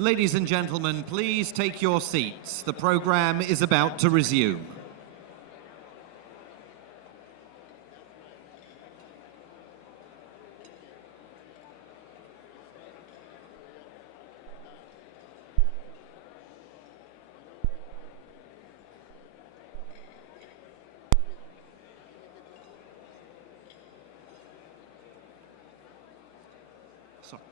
Ladies and gentlemen, please take your seats. The program is about to resume. Sorry.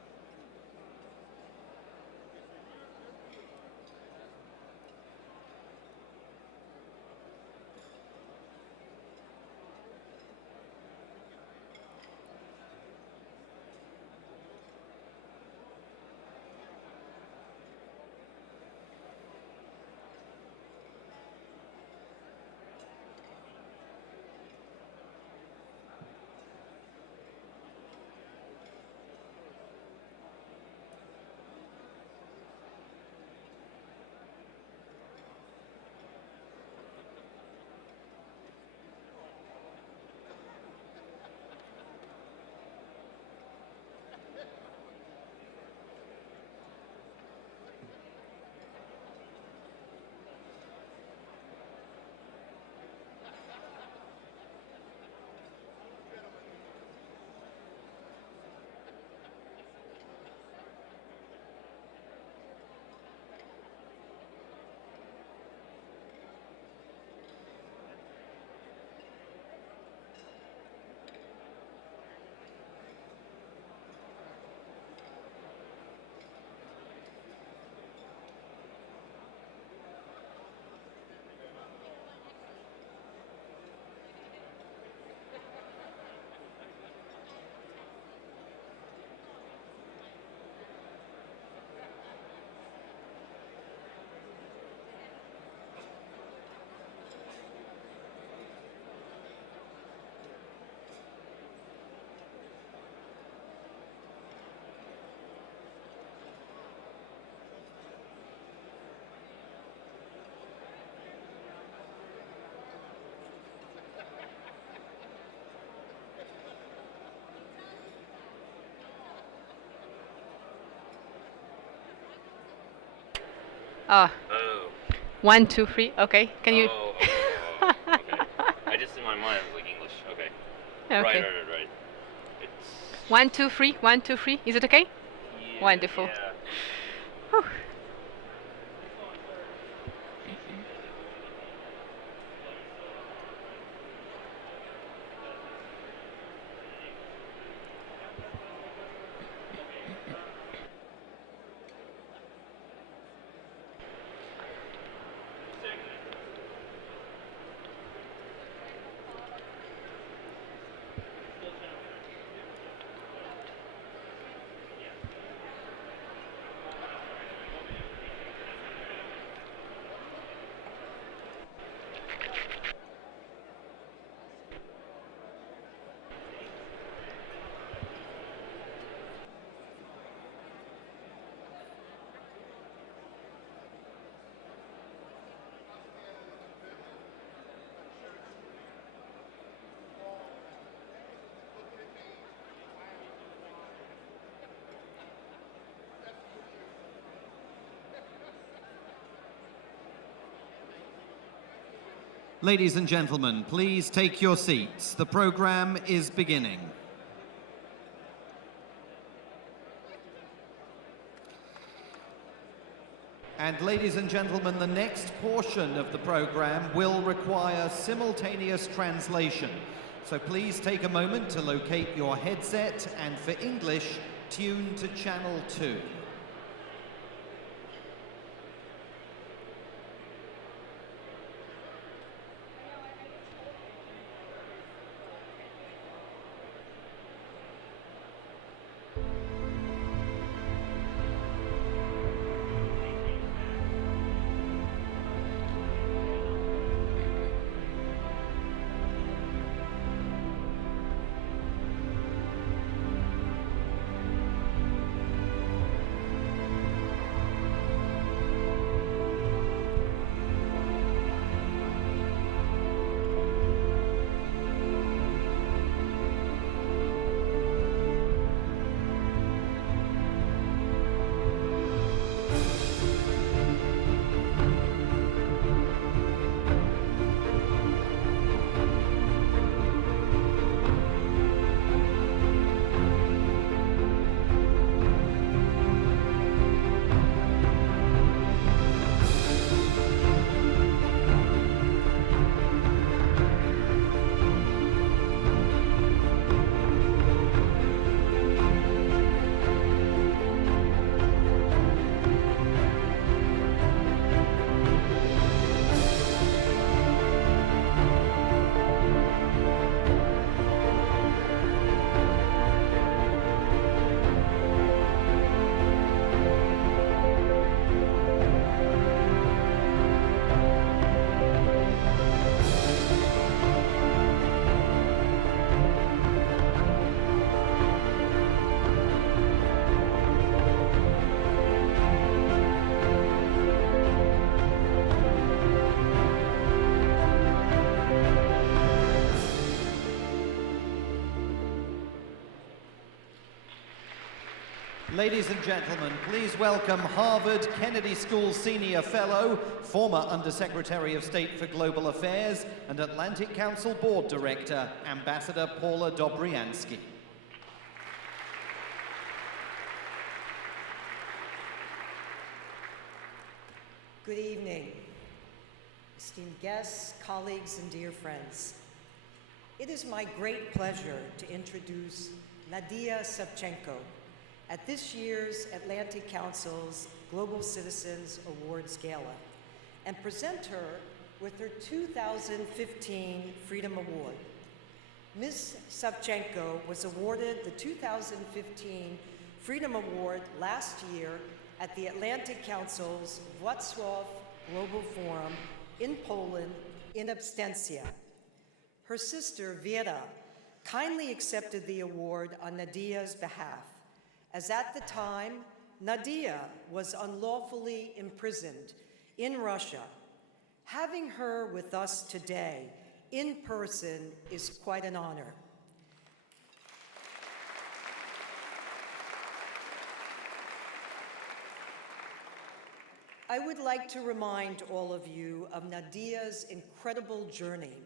Oh, Oh. 1, 2, 3. Okay. Can you? Okay. I just in my mind was like English. Okay. Okay. Right. It's 1, 2, 3. 1, 2, 3. Is it okay? yeah, Wonderful. Yeah. Whew. Ladies and gentlemen, please take your seats. The program is beginning. And ladies and gentlemen, the next portion of the program will require simultaneous translation. So please take a moment to locate your headset and for English, tune to channel 2. Ladies and gentlemen, please welcome Harvard Kennedy School Senior Fellow, former Undersecretary of State for Global Affairs, and Atlantic Council Board Director, Ambassador Paula Dobriansky. Good evening, esteemed guests, colleagues, and dear friends. It is my great pleasure to introduce Nadiya Savchenko at this year's Atlantic Council's Global Citizens Awards Gala and present her with her 2015 Freedom Award. Ms. Savchenko was awarded the 2015 Freedom Award last year at the Atlantic Council's Wrocław Global Forum in Poland in absentia. Her sister, Vera, kindly accepted the award on Nadiya's behalf, as at the time, Nadiya was unlawfully imprisoned in Russia. Having her with us today in person is quite an honor. I would like to remind all of you of Nadiya's incredible journey,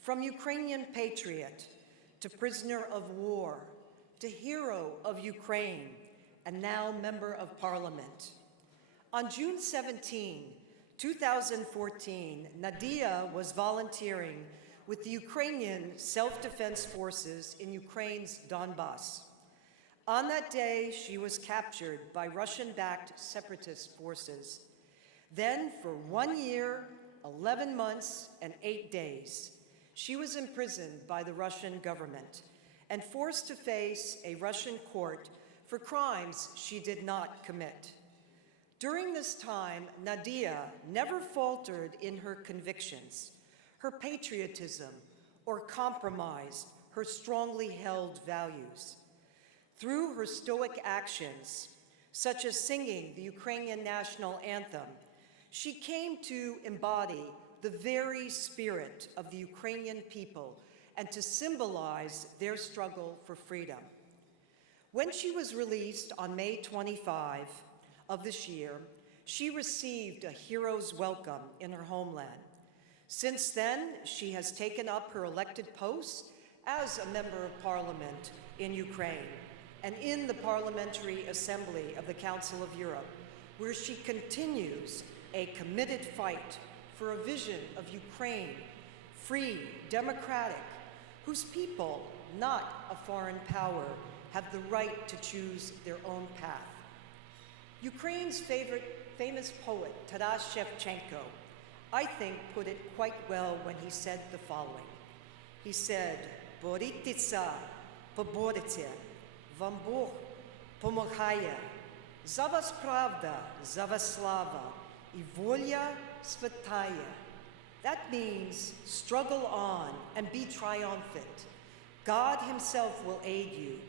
from Ukrainian patriot to prisoner of war to hero of Ukraine and now member of parliament. On June 17, 2014, Nadiya was volunteering with the Ukrainian Self-Defense Forces in Ukraine's Donbass. On that day, she was captured by Russian-backed separatist forces. Then, for 1 year, 11 months, and 8 days, she was imprisoned by the Russian government and forced to face a Russian court for crimes she did not commit. During this time, Nadiya never faltered in her convictions, her patriotism, or compromised her strongly held values. Through her stoic actions, such as singing the Ukrainian national anthem, she came to embody the very spirit of the Ukrainian people and to symbolize their struggle for freedom. When she was released on May 25 of this year, she received a hero's welcome in her homeland. Since then, she has taken up her elected post as a member of parliament in Ukraine and in the Parliamentary Assembly of the Council of Europe, where she continues a committed fight for a vision of Ukraine, free, democratic, whose people, not a foreign power, have the right to choose their own path. Ukraine's famous poet, Taras Shevchenko, I think put it quite well when he said the following. He said, "Борітеся, поборете, вам Бог помагає. За вас правда, за вас слава, і воля святая." That means struggle on and be triumphant. God himself will aid you.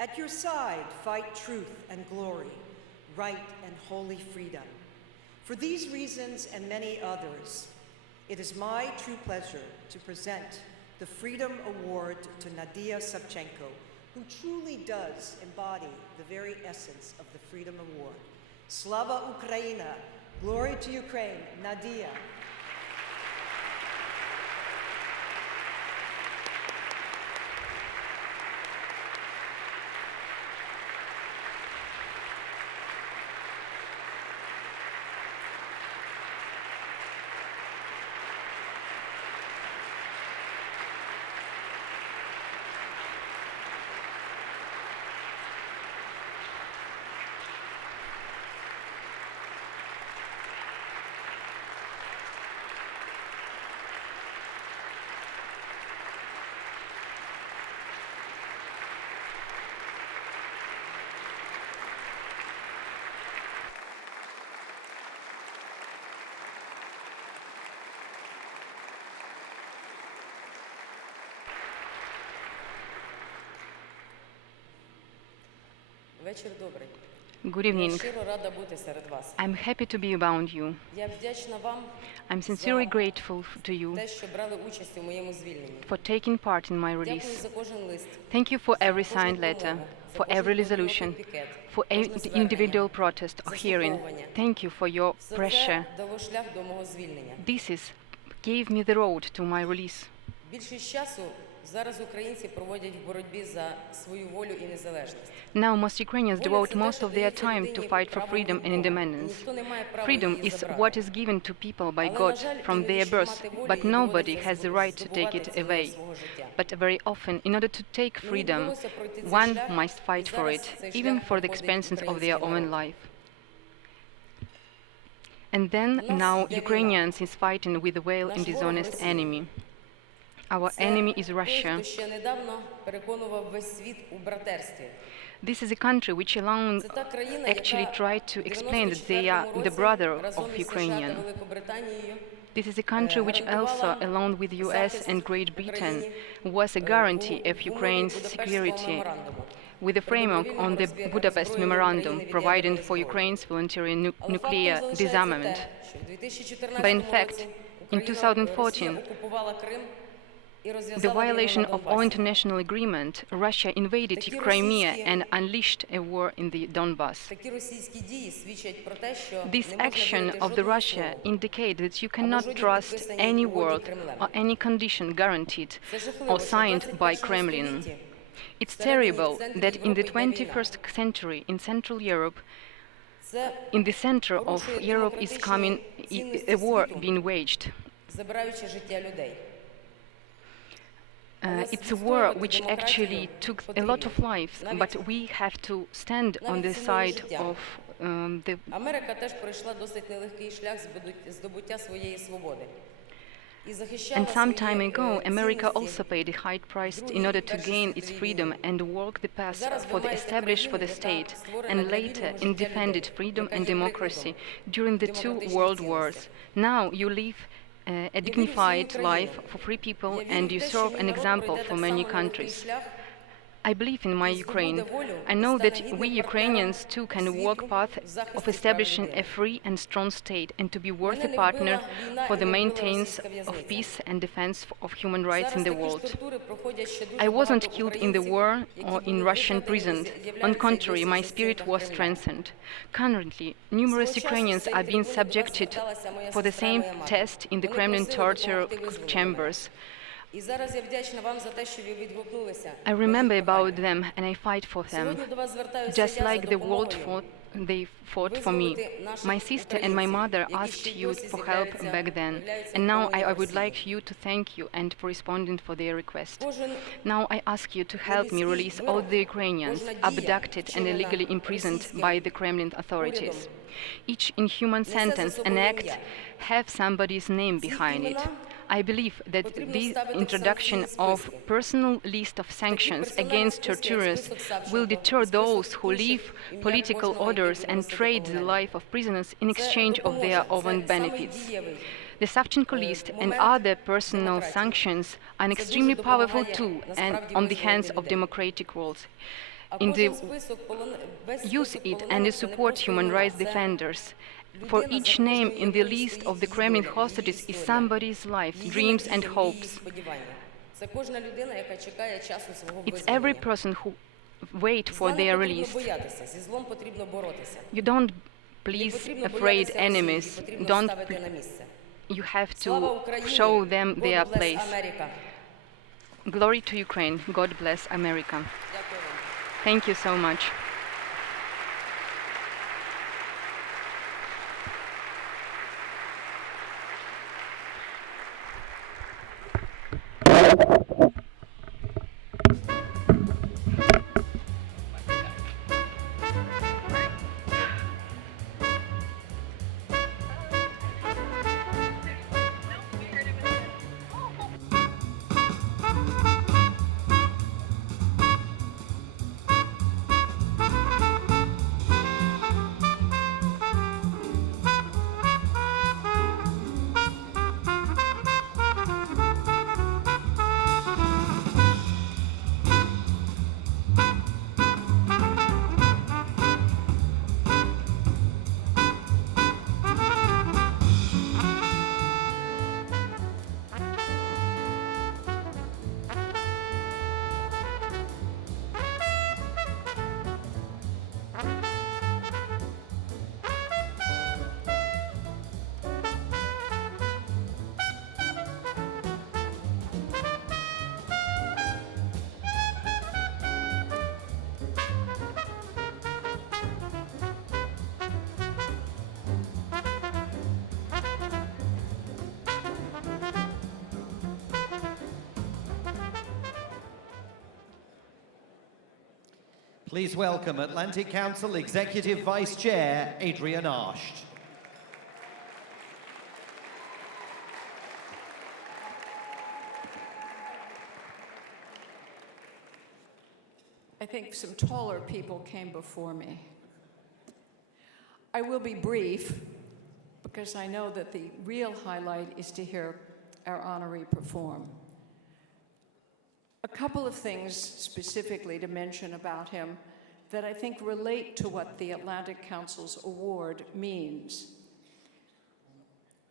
At your side, fight truth and glory, right and holy freedom. For these reasons and many others, it is my true pleasure to present the Freedom Award to Nadiya Savchenko, who truly does embody the very essence of the Freedom Award. Slava Ukraina! Glory to Ukraine! Nadiya! Вечір добрий. Good Я evening. щиро рада бути серед вас. I'm happy to be around you. Я вдячна вам I'm sincerely за grateful to you те, що брали участь у моєму звільненні. for taking part in my Дякую release. за кожен лист, Thank you for за every кожну signed letter, промову, за for кожен every поодинокий resolution, пікет, for кожне the звернення, individual protest or hearing. заслуховування. Thank you for your Все pressure. це дало шлях до мого звільнення. This gave me the road to my release. Більшість часу зараз українці проводять в боротьбі за свою волю і незалежність. Now most Ukrainians Воля devote – це те, most що of their дається time to людині fight for правом freedom від and Бога. І independence. ніхто не має права Freedom її is забрати. what is given to people by Але, God на жаль, from іноді, their щоб birth, мати волю, but їй nobody доводиться has the right to take здобувати it ціною away. свого життя. But very often, in order to take Мені freedom, довелося пройти цей one шлях, must і fight for зараз it, цей even шлях for the проходить expenses of their український own народ. life. And then now Ukrainians is fighting with a vile and dishonest enemy. Our Це enemy is той, Russia. хто ще недавно переконував весь світ у братерстві. This is a country which alone Це та країна, actually яка tried to в explain that they are 94-му the brother році разом of із США та Ukrainian. Великобританією This is a country which also, along with US and Great Britain, was a guarantee of Ukraine's security with a framework on the Budapest Memorandum providing for Ukraine's voluntary nuclear disarmament. But in fact, in 2014, the violation of all international agreement, Russia invaded Crimea and unleashed a war in the Donbass. This action of the Russia indicates that you cannot trust any word or any condition guaranteed or signed by Kremlin. It's terrible that in the 21st century in Central Europe, in the center of Europe is coming a war being waged. It's a war which actually took a lot of lives, but we have to stand on the side of the. Америка теж пройшла досить нелегкий шлях здобуття своєї свободи. And some time ago, America also paid a high price in order to gain its freedom and walk the path for the established for the state, and later in defended freedom and democracy during the two world wars. Now you live a dignified life for free people, and you serve an example for many countries. I believe in my Ukraine. I know that we Ukrainians too can walk path of establishing a free and strong state and to be worthy partner for the maintenance of peace and defense of human rights in the world. I wasn't killed in the war or in Russian prison. On contrary, my spirit was strengthened. Currently, numerous Ukrainians are being subjected for the same test in the Kremlin torture chambers. I remember about them and I fight for them, just like the world they fought for me. My sister and my mother asked you for help back then, and now I would like you to thank you and for responding for their request. Now I ask you to help me release all the Ukrainians abducted and illegally imprisoned by the Kremlin authorities. Each inhuman sentence and act have somebody's name behind it. I believe that the introduction of personal list of sanctions against torturers will deter those who leave political orders and trade the life of prisoners in exchange of their own benefits. The Savchenko list and other personal sanctions are an extremely powerful tool and on the hands of democratic worlds. Use it and support human rights defenders. For each name in the list of the Kremlin hostages is somebody's life, dreams and hopes. It's every person who waits for their release. You don't please afraid enemies. You have to show them their place. Glory to Ukraine. God bless America. Thank you so much. Please welcome Atlantic Council Executive Vice Chair, Adrian Arsht. I think some taller people came before me. I will be brief because I know that the real highlight is to hear our honoree perform. A couple of things specifically to mention about him that I think relate to what the Atlantic Council's award means.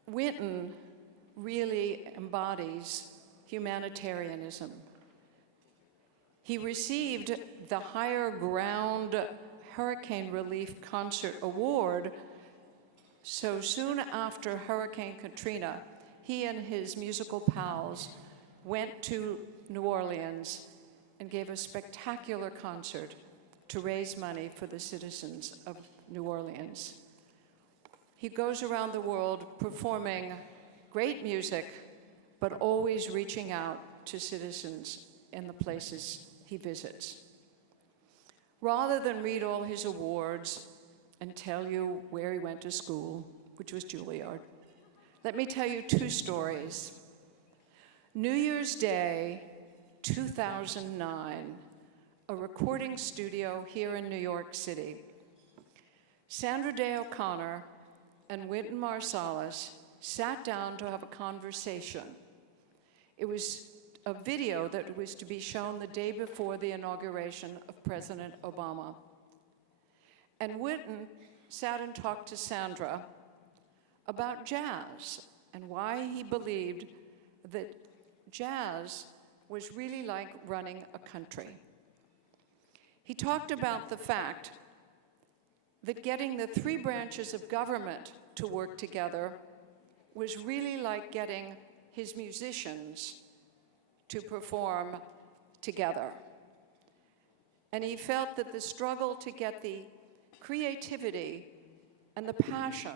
Wynton really embodies humanitarianism. He received the Higher Ground Hurricane Relief Concert Award so soon after Hurricane Katrina. He and his musical pals went to New Orleans and gave a spectacular concert to raise money for the citizens of New Orleans. He goes around the world performing great music, but always reaching out to citizens in the places he visits. Rather than read all his awards and tell you where he went to school, which was Juilliard, let me tell you two stories. New Year's Day, 2009, a recording studio here in New York City. Sandra Day O'Connor and Wynton Marsalis sat down to have a conversation. It was a video that was to be shown the day before the inauguration of President Obama. And Wynton sat and talked to Sandra about jazz and why he believed that jazz was really like running a country. He talked about the fact that getting the three branches of government to work together was really like getting his musicians to perform together. And he felt that the struggle to get the creativity and the passion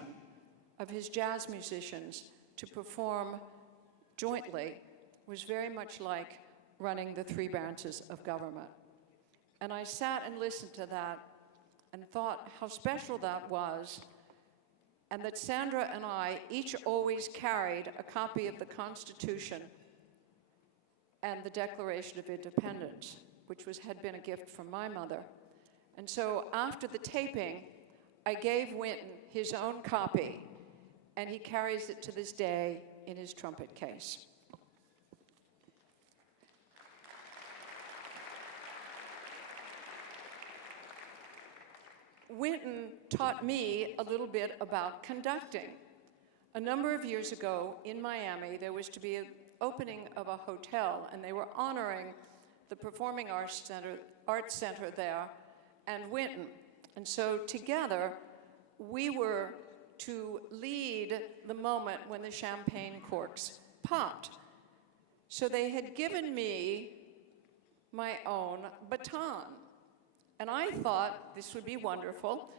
of his jazz musicians to perform jointly was very much like running the three branches of government. And I sat and listened to that and thought how special that was, and that Sandra and I each always carried a copy of the Constitution and the Declaration of Independence, which had been a gift from my mother. And so after the taping, I gave Wynton his own copy, and he carries it to this day in his trumpet case. Wynton taught me a little bit about conducting. A number of years ago in Miami, there was to be an opening of a hotel, and they were honoring the Performing Arts Center there and Wynton. And so together, we were to lead the moment when the champagne corks popped. So they had given me my own baton. And I thought this would be wonderful.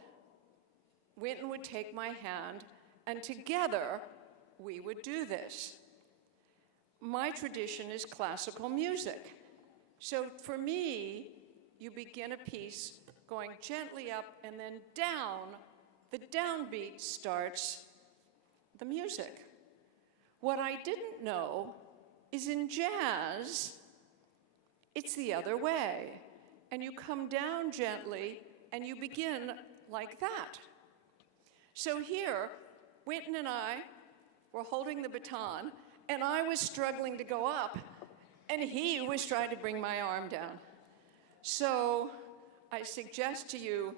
Wynton would take my hand, and together we would do this. My tradition is classical music. So for me, you begin a piece going gently up and then down. The downbeat starts the music. What I didn't know is in jazz, it's the other way. And you come down gently and you begin like that. So here, Wynton and I were holding the baton, and I was struggling to go up, and he was trying to bring my arm down. So I suggest to you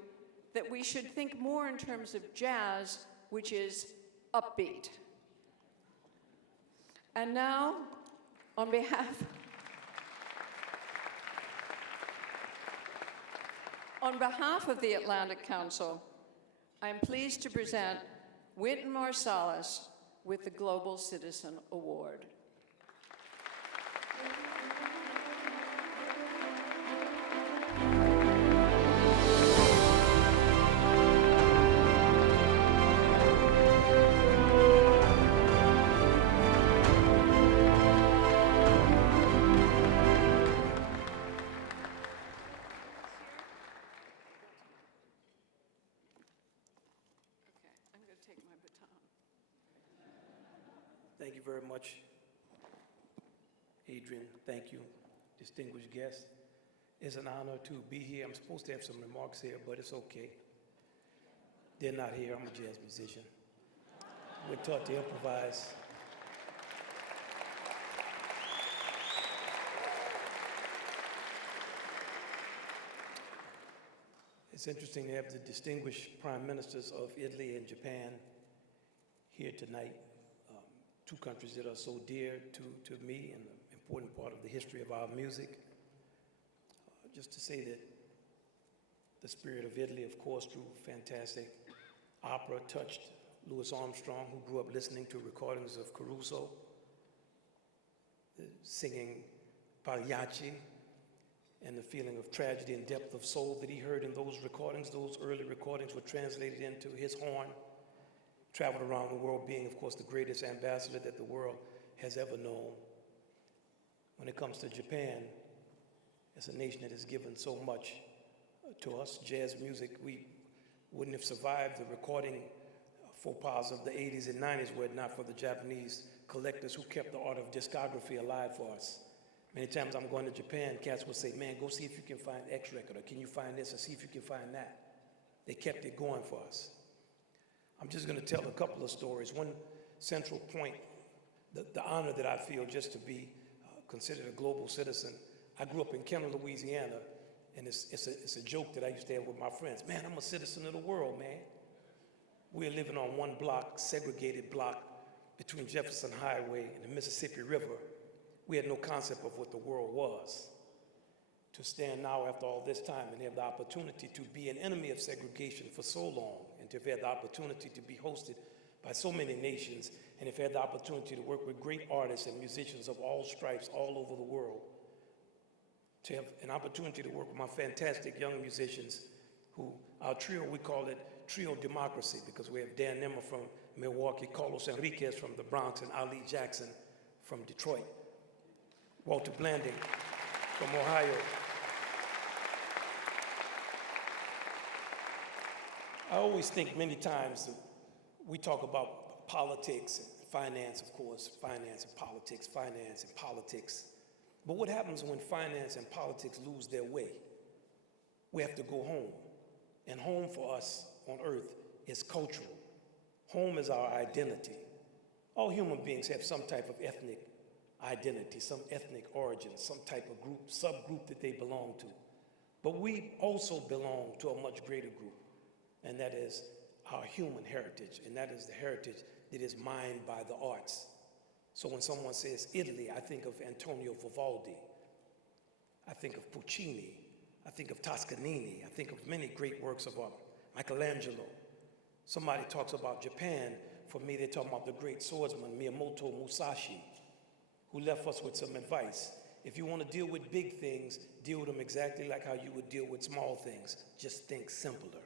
that we should think more in terms of jazz, which is upbeat. And now, on behalf of the Atlantic Council, I'm pleased to present Wynton Marsalis with the Global Citizen Award. take my baton. Thank you very much, Adrian. Thank you, distinguished guests. It's an honor to be here. I'm supposed to have some remarks here, but it's okay. They're not here. I'm a jazz musician. We're taught to improvise. It's interesting to have the distinguished prime ministers of Italy and Japan here tonight, two countries that are so dear to me and an important part of the history of our music. Just to say that the spirit of Italy, of course, through fantastic opera, touched Louis Armstrong, who grew up listening to recordings of Caruso, singing Pagliacci, and the feeling of tragedy and depth of soul that he heard in those recordings. Those early recordings were translated into his horn, traveled around the world, being, of course, the greatest ambassador that the world has ever known. When it comes to Japan, it's a nation that has given so much to us. Jazz music, we wouldn't have survived the recording faux pas of the 80s and 90s were it not for the Japanese collectors who kept the art of discography alive for us. Many times I'm going to Japan, cats will say, man, go see if you can find X record, or can you find this, or see if you can find that. They kept it going for us. I'm just going to tell a couple of stories. One central point, the honor that I feel just to be considered a global citizen. I grew up in Kenner, Louisiana, and it's a joke that I used to have with my friends. Man, I'm a citizen of the world, man. We're living on one block, segregated block, between Jefferson Highway and the Mississippi River. We had no concept of what the world was. To stand now after all this time and have the opportunity to be an enemy of segregation for so long, and to have had the opportunity to be hosted by so many nations, and have had the opportunity to work with great artists and musicians of all stripes all over the world, to have an opportunity to work with my fantastic young musicians who, our trio, we call it Trio Democracy, because we have Dan Nimmer from Milwaukee, Carlos Enriquez from the Bronx, and Ali Jackson from Detroit. Walter Blanding from Ohio. I always think many times that we talk about politics and finance, of course, finance and politics, finance and politics. But what happens when finance and politics lose their way? We have to go home. And home for us on earth is cultural. Home is our identity. All human beings have some type of ethnic identity, some ethnic origin, some type of group, subgroup that they belong to. But we also belong to a much greater group, and that is our human heritage, and that is the heritage that is mined by the arts. So when someone says Italy, I think of Antonio Vivaldi, I think of Puccini, I think of Toscanini, I think of many great works of art, Michelangelo. Somebody talks about Japan, for me they're talking about the great swordsman Miyamoto Musashi, who left us with some advice. If you want to deal with big things, deal with them exactly like how you would deal with small things. Just think simpler.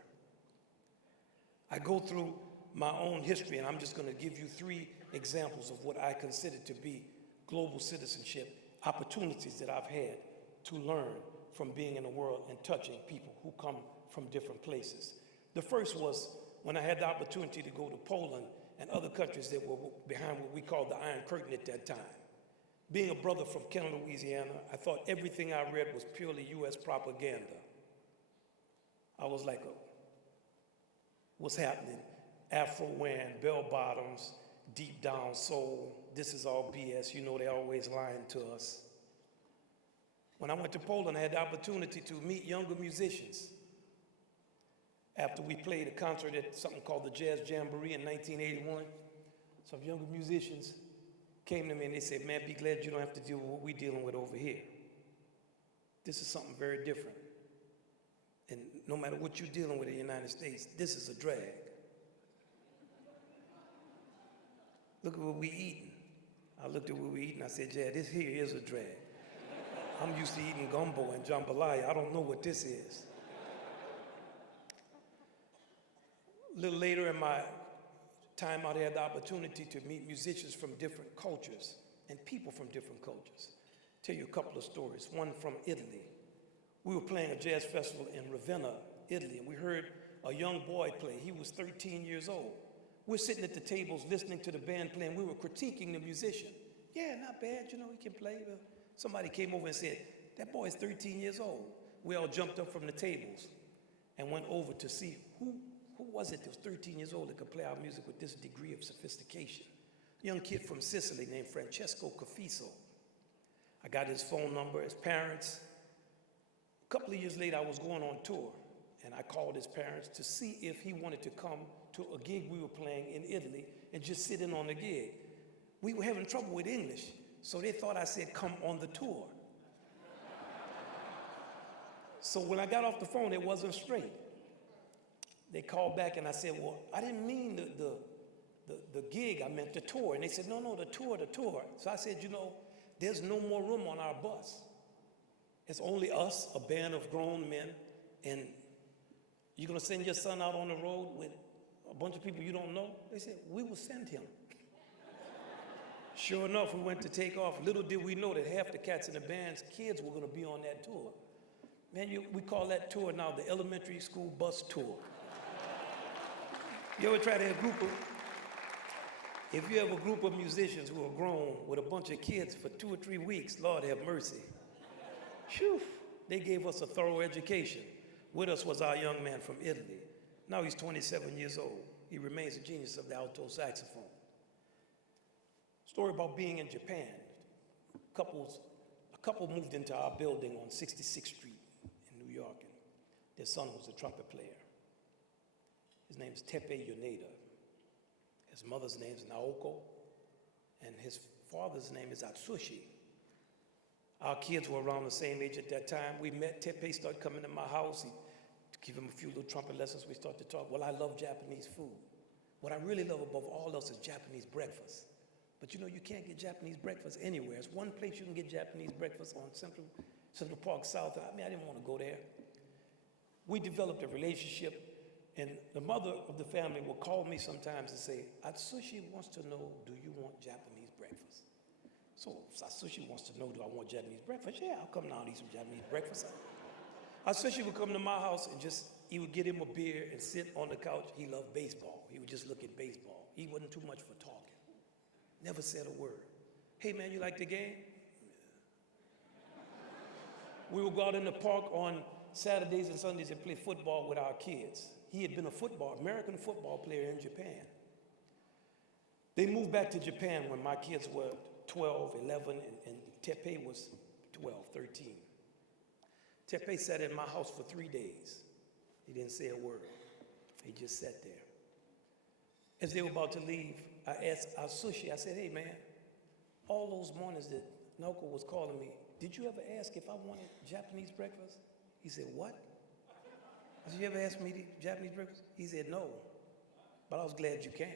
I go through my own history, and I'm just going to give you 3 examples of what I consider to be global citizenship opportunities that I've had to learn from being in the world and touching people who come from different places. The first was when I had the opportunity to go to Poland and other countries that were behind what we called the Iron Curtain at that time. Being a brother from Kenner, Louisiana, I thought everything I read was purely U.S. propaganda. I was like, what's happening? Afro-Wan, bell-bottoms, deep down soul, this is all BS. You know they're always lying to us. When I went to Poland, I had the opportunity to meet younger musicians. After we played a concert at something called the Jazz Jamboree in 1981, some younger musicians came to me and they said, man, be glad you don't have to deal with what we're dealing with over here. This is something very different. And no matter what you're dealing with in the United States, this is a drag. Look at what we eating. I looked at what we eating, I said, yeah, this here is a drag. I'm used to eating gumbo and jambalaya. I don't know what this is. A little later in my time, I had the opportunity to meet musicians from different cultures and people from different cultures. Tell you a couple of stories. One from Italy. We were playing a jazz festival in Ravenna, Italy, and we heard a young boy play. He was 13 years old. We're sitting at the tables listening to the band playing. We were critiquing the musician. Yeah, not bad, you know, he can play. Somebody came over and said, that boy is 13 years old. We all jumped up from the tables and went over to see who was it that was 13 years old that could play our music with this degree of sophistication. A young kid from Sicily named Francesco Cafiso. I got his phone number, his parents. A couple of years later, I was going on tour, and I called his parents to see if he wanted to come to a gig we were playing in Italy and just sit in on the gig. We were having trouble with English, so they thought I said, come on the tour. So when I got off the phone, it wasn't straight. They called back and I said, well, I didn't mean the gig, I meant the tour. And they said, no, the tour. So I said, you know, there's no more room on our bus. It's only us, a band of grown men, and you're gonna send your son out on the road with a bunch of people you don't know? They said, we will send him. Sure enough, we went to take off. Little did we know that half the cats in the band's kids were gonna be on that tour. Man, we call that tour now the elementary school bus tour. You ever try to have if you have a group of musicians who are grown with a bunch of kids for 2 or 3 weeks, Lord have mercy. Phew, they gave us a thorough education. With us was our young man from Italy. Now he's 27 years old. He remains a genius of the alto saxophone. Story about being in Japan. A couple moved into our building on 66th Street in New York, and their son was a trumpet player. His name is Tepe Yoneda. His mother's name is Naoko, and his father's name is Atsushi. Our kids were around the same age at that time. We met. Tepe started coming to my house. He'd give him a few little trumpet lessons. We started to talk. Well, I love Japanese food. What I really love above all else is Japanese breakfast. But you know, you can't get Japanese breakfast anywhere. There's one place you can get Japanese breakfast on Central Park South. I mean, I didn't want to go there. We developed a relationship. And the mother of the family will call me sometimes and say, Atsushi wants to know, do you want Japanese breakfast? So Atsushi wants to know, do I want Japanese breakfast? Yeah, I'll come down and eat some Japanese breakfast. Atsushi would come to my house and he would get him a beer and sit on the couch. He loved baseball. He would just look at baseball. He wasn't too much for talking. Never said a word. Hey man, you like the game? We would go out in the park on Saturdays and Sundays and play football with our kids. He had been American football player in Japan. They moved back to Japan when my kids were 12, 11, and Tepe was 12, 13. Tepe sat in my house for 3 days. He didn't say a word. He just sat there. As they were about to leave, I asked Atsushi, I said, hey man, all those mornings that Naoko was calling me, did you ever ask if I wanted Japanese breakfast? He said, what? I said, you ever asked me to Japanese breakfast? He said, no, but I was glad you came.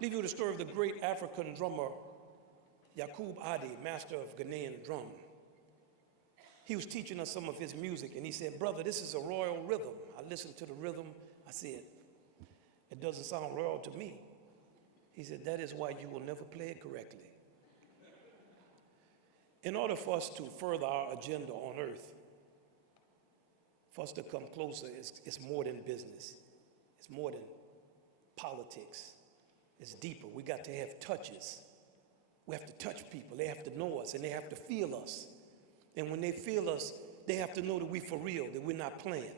Leave you with the story of the great African drummer, Yakub Adi, master of Ghanaian drum. He was teaching us some of his music, and he said, brother, this is a royal rhythm. I listened to the rhythm. I said, it doesn't sound royal to me. He said, that is why you will never play it correctly. In order for us to further our agenda on earth, for us to come closer, it's more than business. It's more than politics. It's deeper. We got to have touches. We have to touch people. They have to know us, and they have to feel us. And when they feel us, they have to know that we're for real, that we're not playing.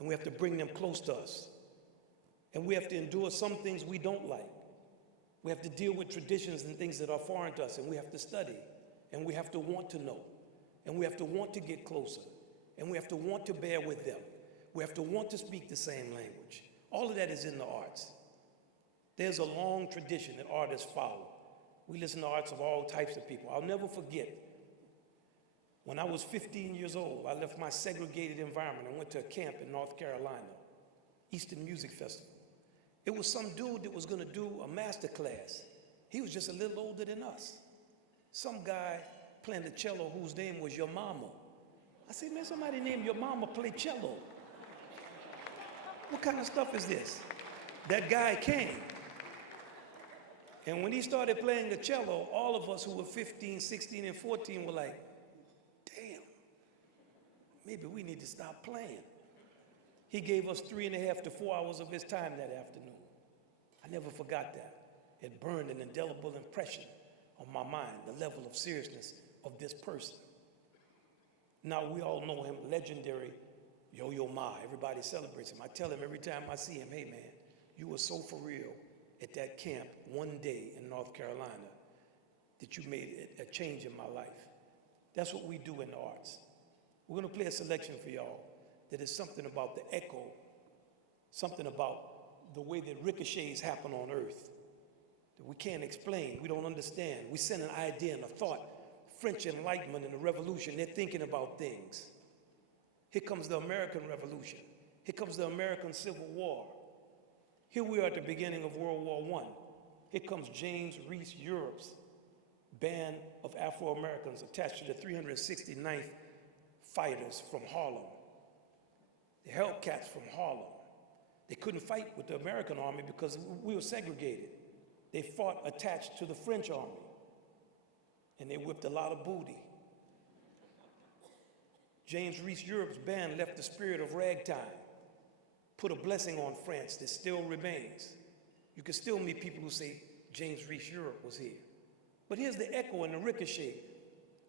And we have to bring them close to us. And we have to endure some things we don't like. We have to deal with traditions and things that are foreign to us, and we have to study. And we have to want to know. And we have to want to get closer. And we have to want to bear with them. We have to want to speak the same language. All of that is in the arts. There's a long tradition that artists follow. We listen to arts of all types of people. I'll never forget, when I was 15 years old, I left my segregated environment and went to a camp in North Carolina, Eastern Music Festival. It was some dude that was going to do a master class. He was just a little older than us. Some guy playing the cello whose name was Your Mama. I said, man, somebody named Your Mama play cello. What kind of stuff is this? That guy came. And when he started playing the cello, all of us who were 15, 16, and 14 were like, damn, maybe we need to stop playing. He gave us 3.5 to 4 hours of his time that afternoon. I never forgot that. It burned an indelible impression on my mind, the level of seriousness of this person. Now we all know him, legendary Yo-Yo Ma. Everybody celebrates him. I tell him every time I see him, hey man, you were so for real at that camp one day in North Carolina that you made a change in my life. That's what we do in the arts. We're gonna play a selection for y'all that is something about the echo, something about the way that ricochets happen on earth that we can't explain, we don't understand. We send an idea and a thought. French Enlightenment and the Revolution, they're thinking about things. Here comes the American Revolution. Here comes the American Civil War. Here we are at the beginning of World War I. Here comes James Reese Europe's band of Afro-Americans attached to the 369th fighters from Harlem. The Hellcats from Harlem. They couldn't fight with the American army because we were segregated. They fought attached to the French army, and they whipped a lot of booty. James Reese Europe's band left the spirit of ragtime, put a blessing on France that still remains. You can still meet people who say James Reese Europe was here. But here's the echo and the ricochet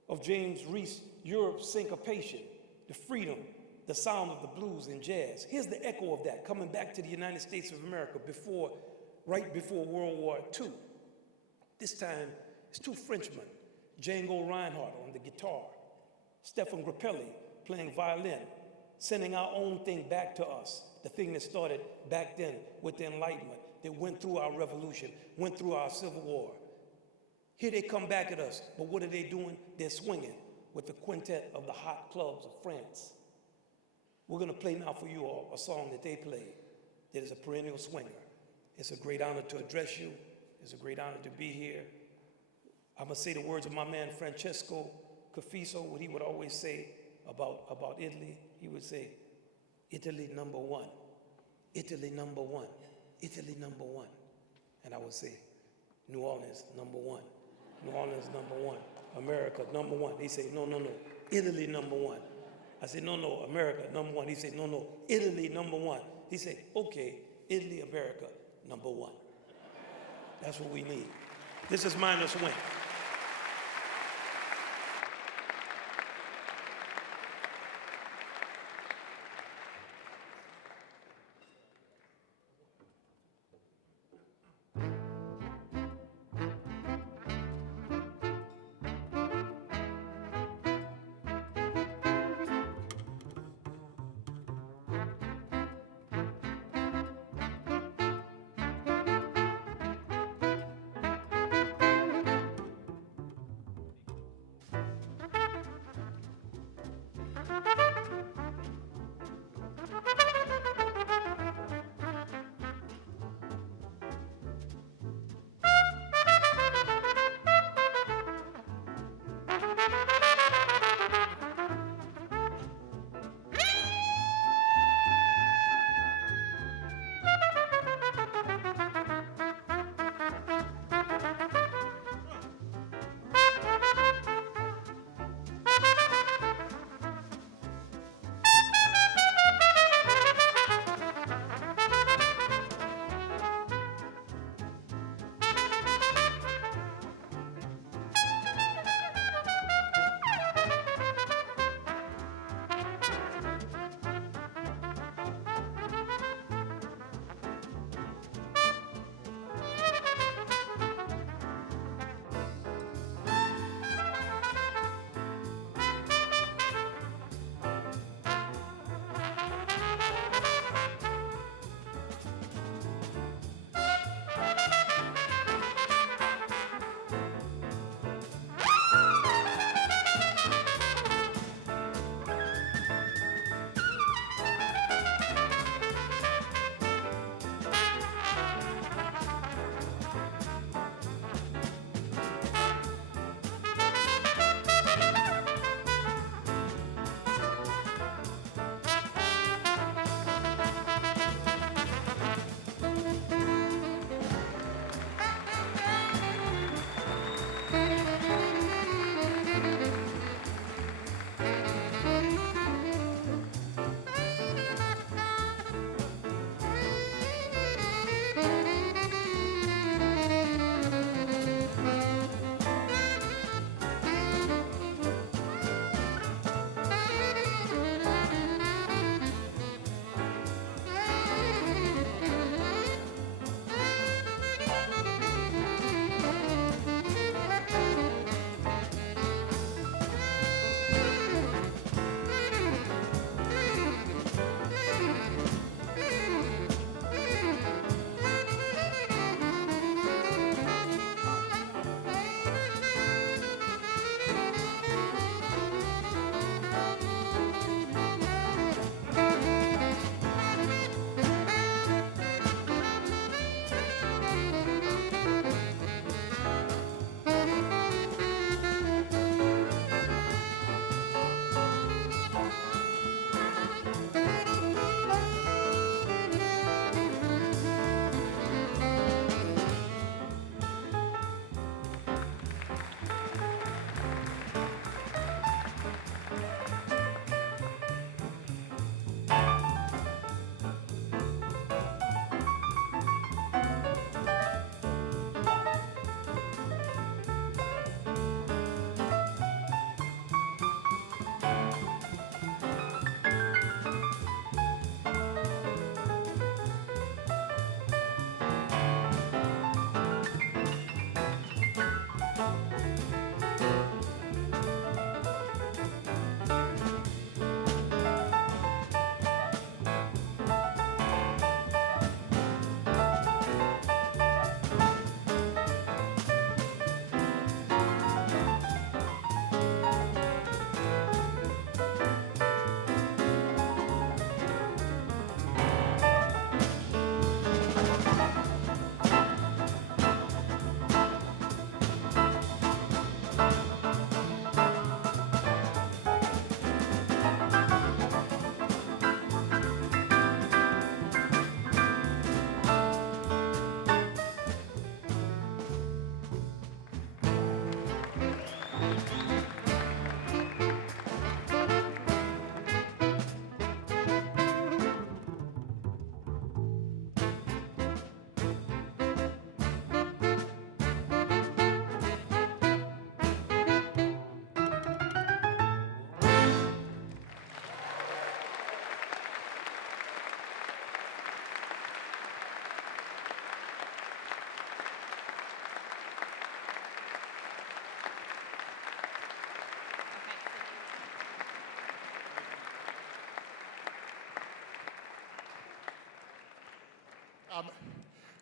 of James Reese Europe's syncopation, the freedom, the sound of the blues and jazz. Here's the echo of that coming back to the United States of America right before World War II. This time, it's two Frenchmen, Django Reinhardt on the guitar, Stefan Grappelli playing violin, sending our own thing back to us, the thing that started back then with the Enlightenment, that went through our revolution, went through our Civil War. Here they come back at us, but what are they doing? They're swinging with the quintet of the hot clubs of France. We're gonna play now for you all a song that they played that is a perennial swinger. It's a great honor to address you. It's a great honor to be here. I'm gonna say the words of my man Francesco Cafiso, what he would always say about Italy. He would say, Italy number one, Italy number one, Italy number one. And I would say, New Orleans number one, New Orleans number one, America number one. He said, no, Italy number one. I said, no, America number one. He said, no, Italy number one. He said, okay, Italy, America number one. That's what we need. This is Minor Swing.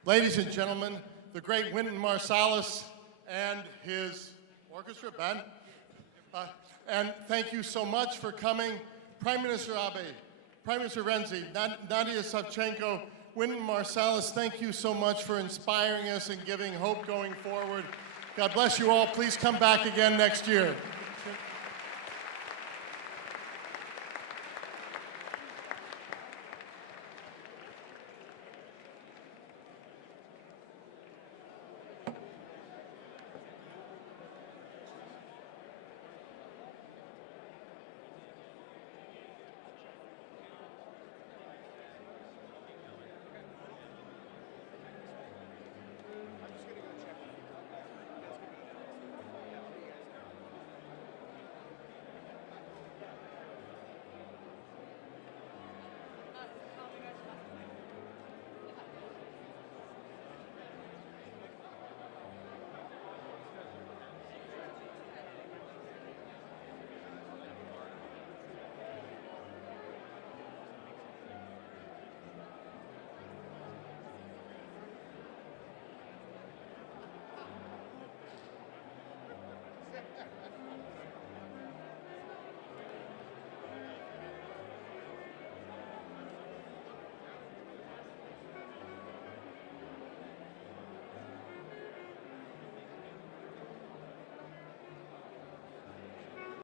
Ladies and gentlemen, the great Wynton Marsalis and his orchestra band. And thank you so much for coming. Prime Minister Abe, Prime Minister Renzi, Nadiya, Savchenko, Wynton Marsalis, thank you so much for inspiring us and giving hope going forward. God bless you all. Please come back again next year.